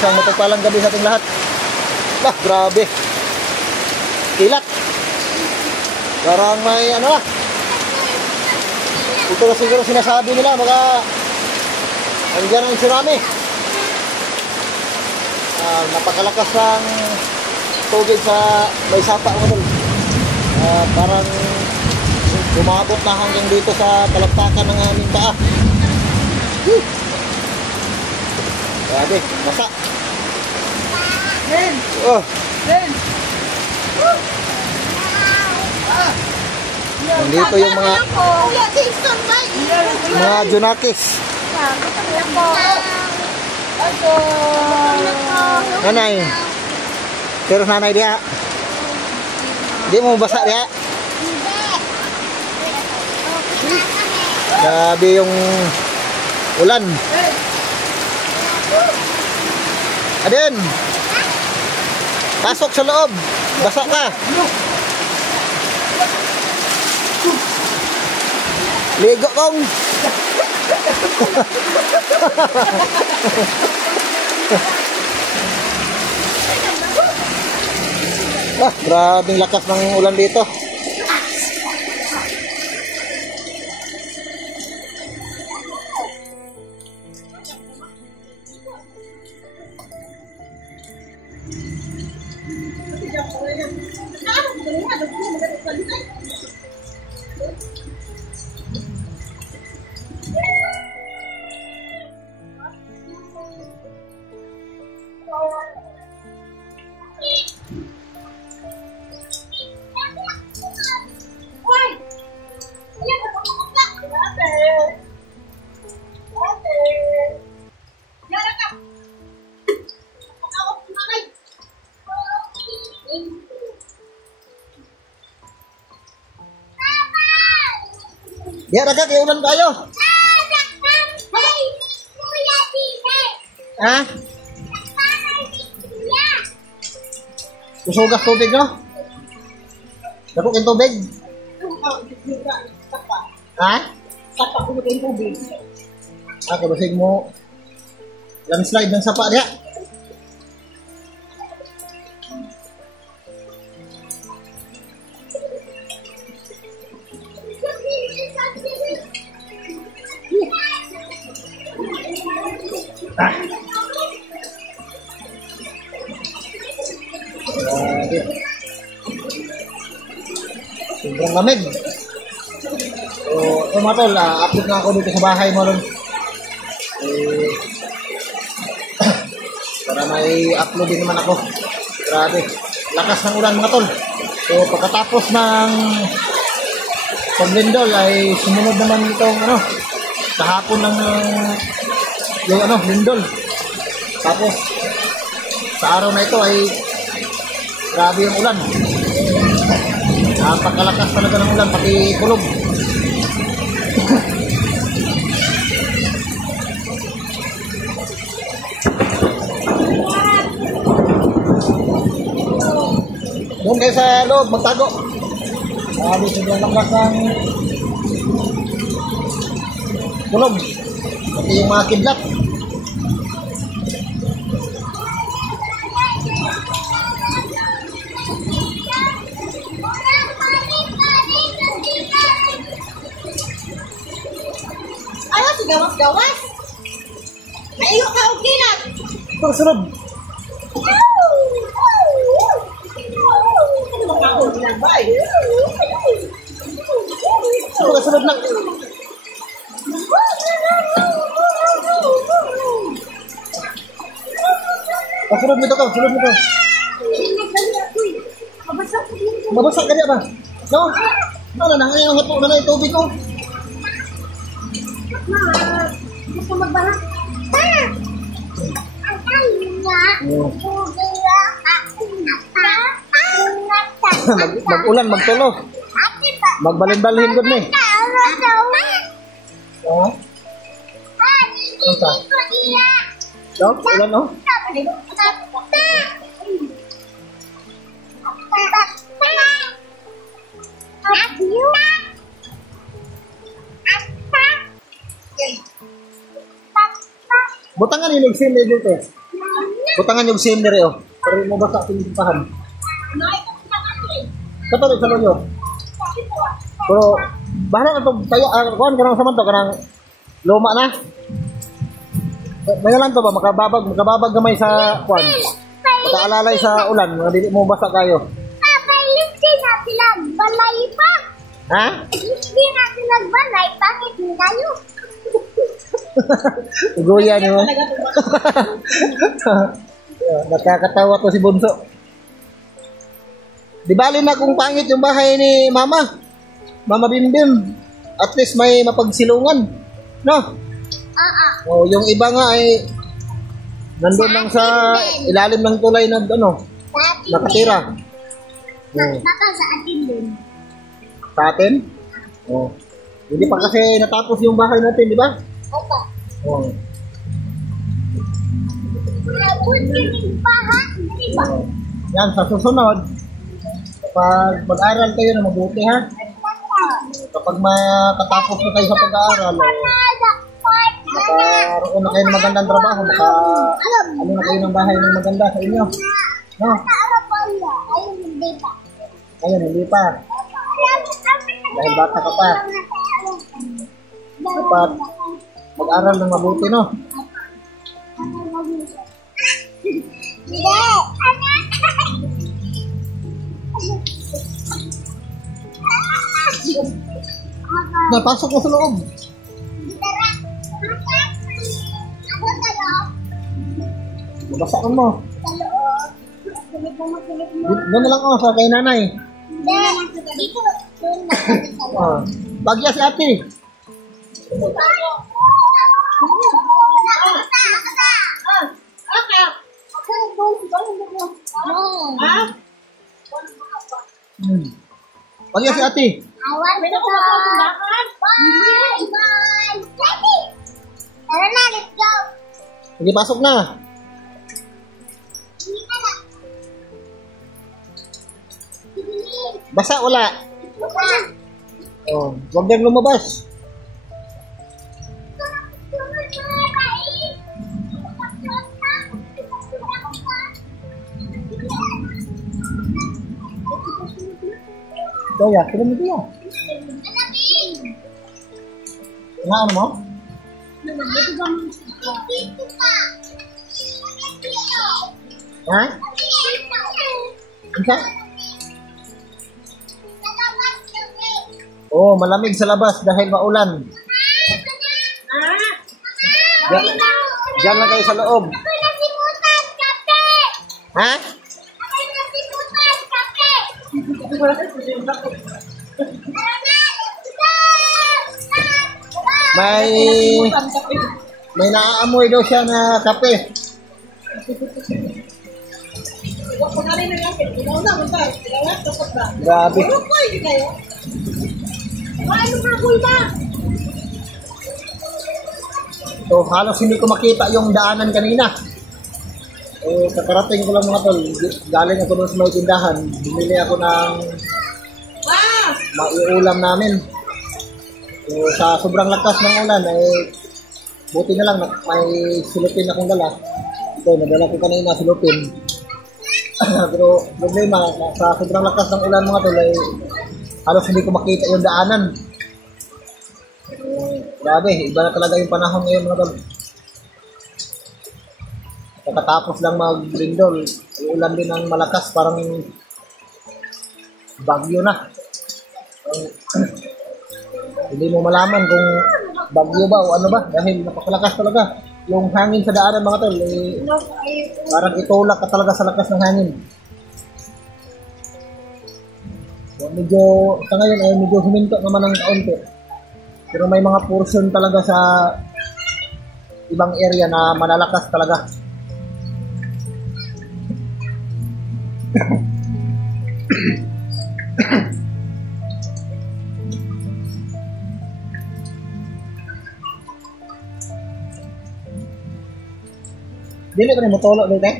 Isang mapagpalang gabi sa ating lahat. Bah, grabe. Kilat. Parang may ano na. Ito na siguro sinasabi nila, mga nandiyan ang tsunami. Napakalakas ng tubig sa may sapa mo dun. Parang umabot na hanggang dito sa palakpakan ng aming paa. Grabe, basa. Ren! Oh. Ren! Nandito yung mga Junakis. Nanay. Pero nanay dia. Di mo basa dia. Grabe yung ulan. Aden. Pasok sa loob. Basa ka. Ligo kong. Grabing lakas ng ulan dito. Ya, raga, kaya ulan tayo. Ha? Kusugas tubig, no? Dapok yung tubig? Ha? Sapa ko yung tubig. Kabasig mo landslide ng sapa niya. Sobrang lamig. So, mga tol, upload na ako dito sa bahay mo rin. Para may upload din naman ako. Grabe. Lakas ng ulan mga tol. So, pagkatapos ng paglindol ay sumunod naman itong kahapon ng yung lindol. Tapos sa araw na ito ay grabe yung ulan. Napakalakas talaga ng ulan, pati kulog. Doon kayo sa loob, magtago. Grabe, sobrang lakas ng kulog. Pati yung mga kidlat. Gawas-gawas. Naiyo ka og kilat. Pagsunod. Pagsunod lang. Pagsunod mo ito ka, sunod mo ito. Mabasak ka niya ba? No? Ano na, ngayon hapo na yung tubig ko. Gusto magbaha? Mag-ulan, magtulo. Magbalin-balhin ko na eh. Oo? Ano ka? No? Ulan no? Butangan yung nagsin na dito. Kutangan yung scenery oh. Pero mo ba sa ating limpahan? Kapag sa loyo. Pero, bahala na ito. Kuhan ka lang sa man to. Kanang luma na. May lang to ba? Makababag gamay sa kuhan. Makaalalay sa ulan. Mga dili mo basa kayo. Papa, hindi na sila balay pa. Ha? Hindi na sila balay. Bakit hindi kayo? Uguya niyo. Nakakatawa to si Bunso. Di bali na kung pangit yung bahay ni Mama. Mama Bimbim. At least may mapagsilungan. No? Oh, yung iba nga ay nandun lang sa ilalim ng tulay na ano, nakatira. Baka sa atin din. Sa atin? Oh. Hindi pa kasi natapos yung bahay natin, di ba? Opo. Oh. Abot kaming baha, di ba? Yan, sa susunod, kapag mag-aral kayo na mabuti ha, kapag makatapos na kayo sa pag-aaral, makaroon na kayo ng magandang trabaho, ano na kayo ng bahay ng maganda sa inyo. No? Ayun, hindi pa. Ayun, hindi pa. Dahil bata ka pa. Dapat mag-aral ng mabuti, no? Napasok mo sa loob. Mabasakan mo. Doon na lang ako sa kay nanay. Bagya si ate. Bagya si ate. Tara na, let's go. Sige, pasok na. Basa wala. Oh, wag nang lumabas. Kaya, kaya mo kaya. Ano mo? Ha? Isa? Oh, malamig sa labas dahil maulan. Diyan lang kayo sa loob. Ha? May naaamoy daw siya na kape. Grabe. So, halos hindi ko makita yung daanan kanina. Eh, kakarating ko lang mga tol. Galing ako doon sa may tindahan. Bumili ako ng maiulam namin. So, sa sobrang lakas ng ulan, eh, buti na lang, may silupin akong dala. Ito, nadala ko kanina silupin. Pero problema, sa sobrang lakas ng ulan mga tol, eh, halos hindi ko makita yung daanan. Grabe, iba na talaga yung panahon ngayon mga tol. Pagkatapos lang maglindol, ulan din ng malakas, parang bagyo na. Hindi mo malaman kung bagyo ba o ano ba, dahil napakalakas talaga. Yung hangin sa daanan mga tol, eh, parang itulak ka talaga sa lakas ng hangin. So, medyo, sa ngayon ay medyo huminto naman ng kaunti. Pero may mga portion talaga sa ibang area na malalakas talaga. Dili ko na motolo dito eh.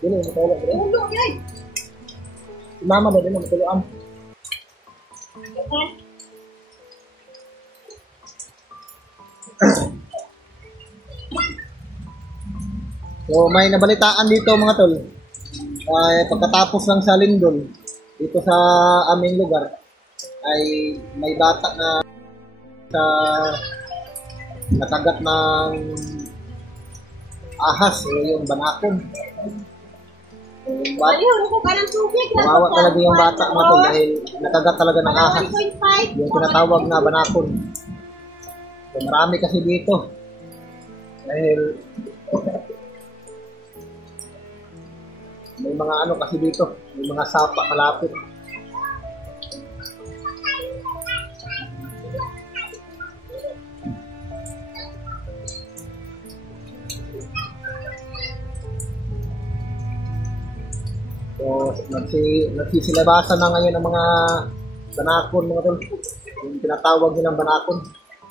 Dili ko motolo dito. Ulo, yay! Si mama ba din na motoloan? So may nabalitaan dito mga tol. Ay pagkatapos lang sa lindol dito sa aming lugar ay may bata na sa nakagat ng ahas o yung banakon. Kawawa talaga yung bata mga tol dahil nakagat talaga ng ahas. Yung tinatawag na banakon. So, marami kasi dito. Dahil may mga ano kasi dito, may mga sapa malapit. So, nagsisilabasan na ngayon ang mga banakon mga tol. Yung tinatawag nilang banakon.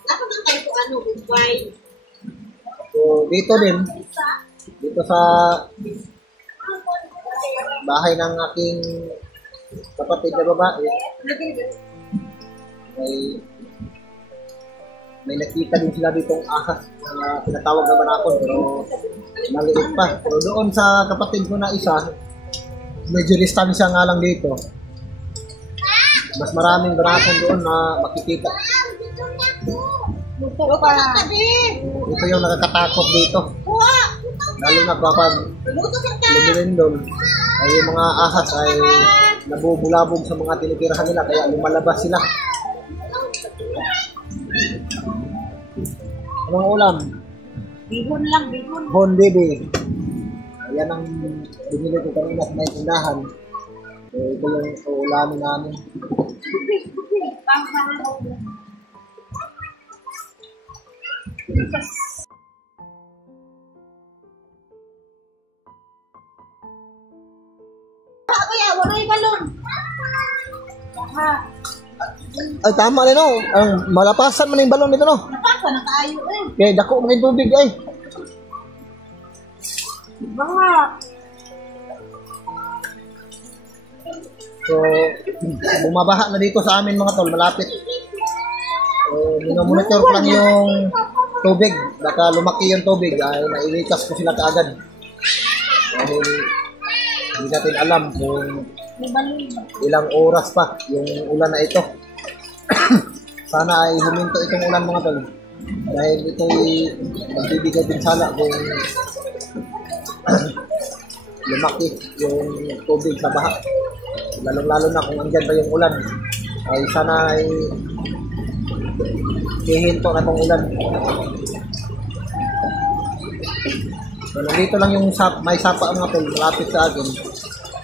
Ako nang kayo kung ano, bumbay. So, dito din, dito sa bahay ng aking kapatid na babae, may nakita din sila ditong ahas na tinatawag na banakon pero maliit pa. Pero doon sa kapatid ko na isa, medyo distansya nga lang dito. Mas maraming banakon doon na makikita. Ito yung nakakatakot dito. Lalo na kapag lumilindol ay yung mga ahas ay nabubulabog sa mga tinitirahan nila kaya lumalabas sila. Anong ulam? Bihon lang, bihon. Hon baby. Ayan ang binili ko kanina sa may tindahan. So, ito yung ulamin namin. Kaya, wala yung balon. Ay tama rin no. Ang malapasan man yung balon dito no. Napasa na tayo eh. Kaya dako man yung tubig ay. Baka. So bumabaha na dito sa amin mga tol, malapit. So minomonitor ko lang yung tubig. Baka lumaki yung tubig ay nailikas ko sila kaagad. Dahil hindi natin alam kung ilang oras pa yung ulan na ito. Sana ay huminto itong ulan mga tol. Dahil ito'y magbibigay din sala kung lumaki yung tubig sa baha. Lalong-lalo na kung andyan ba yung ulan. Ay sana ay hihinto na itong ulan. So nandito lang yung may sapa mga tol malapit sa akin.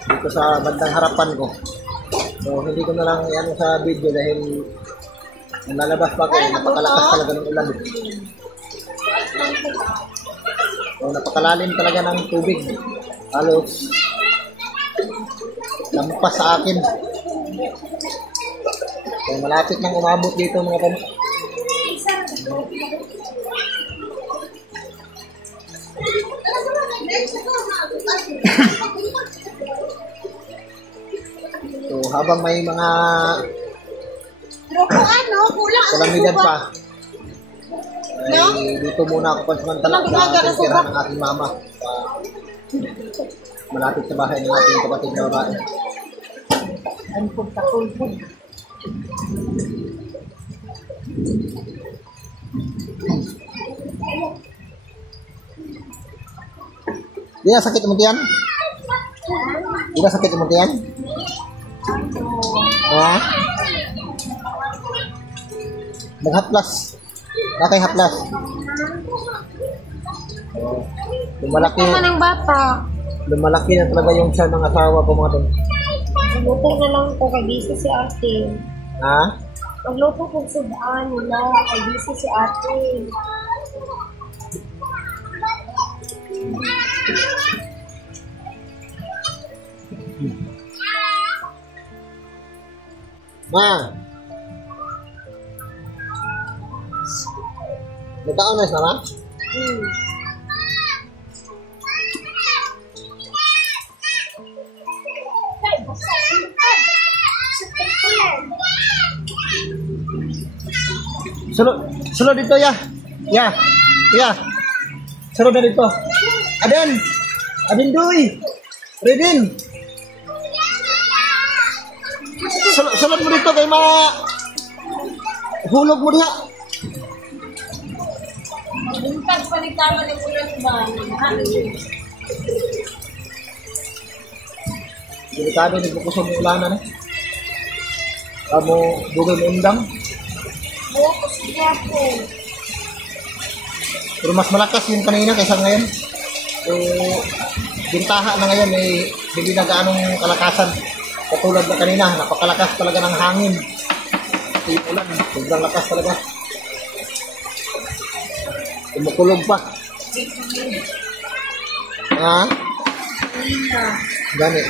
Dito sa bandang harapan ko. So hindi ko na lang ano sa video dahil lalabas pa ko, napakalakas talaga ng ulan. So napakalalim talaga ng tubig. Halos lampas sa akin. So malapit nang umabot dito mga tol. So habang may mga kalamidad pa ay dito muna ako pansamantala sa tirahan ng aking mama malapit sa bahay ng aking kapatid na babae. Di na sakit mo tiyan? Di na sakit mo tiyan? Ha? Maghaplas. Nakay haplas. Lumalaki. Ng bata. Lumalaki na talaga yung siya ng asawa ko mga tol. Magluto na lang ko kay busy si ate. Ha? Magluto ko sa daan nila kay busy si ate. Ma. Nagkaon na sama? Sunod dito ya. Ya. Ya. Sunod na dito. Aden! Aden Doy! Redin! Salat mo dito kay hulog mo diha. Buntag panigtaman ng ulan ba? Delikado ni bukuson ng ulanan eh. Kamu dugay mo undang. Bukas niya po. Pero mas malakas yung kanina kaysa ngayon. So, bintaha na ngayon ay hindi na gaanong kalakasan. Katulad na kanina, napakalakas talaga ng hangin. Yung ulan, sobrang lakas talaga. Kumukulog pa. Ha? Gani.